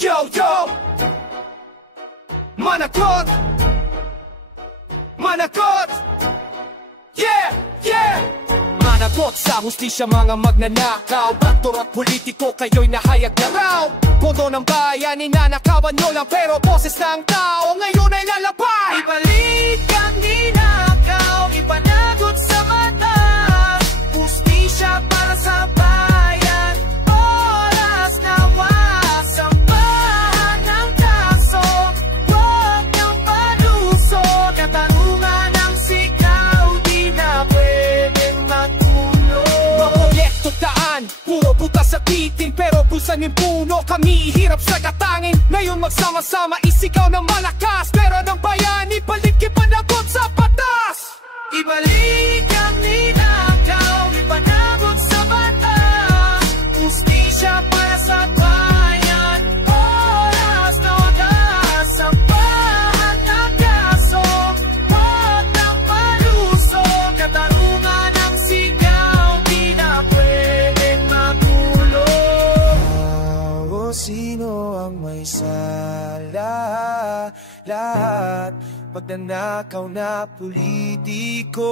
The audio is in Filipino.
Yo, yo! Managot! Managot! Yeah, yeah! Managot sa hustisya mga magnanakaw. Aktor at politiko, kayo'y nahayag na raw. Boto ng bayan, ninanakawan nyo lang, pero boses ng tao ngayon ay lalabay. Ibalik ang ninakaw, ipanagot sa mata. Hustisya para sa bayan, oras na wasampahan ng kaso. Huwag ng palusot, katanungan ng sigaw, di na pwedeng matulog. Maproyekto daan, puro butas sa titin, pero bulsan yung puno, kami hirap sa katangin. Ngayon magsama-sama, isigaw ng malakas, pero ng bayan, ibalik ipanagot sa batas. Ibalik ang ninakaw, ipanagot sa batas. Hustisya para sa bayan, oras na wagas. Sampahan ng kaso, huwag ng palusot. Katarungan ng sigaw, di na pwedeng makulong. O sino ang may sala? Lahat magnanakaw na politiko.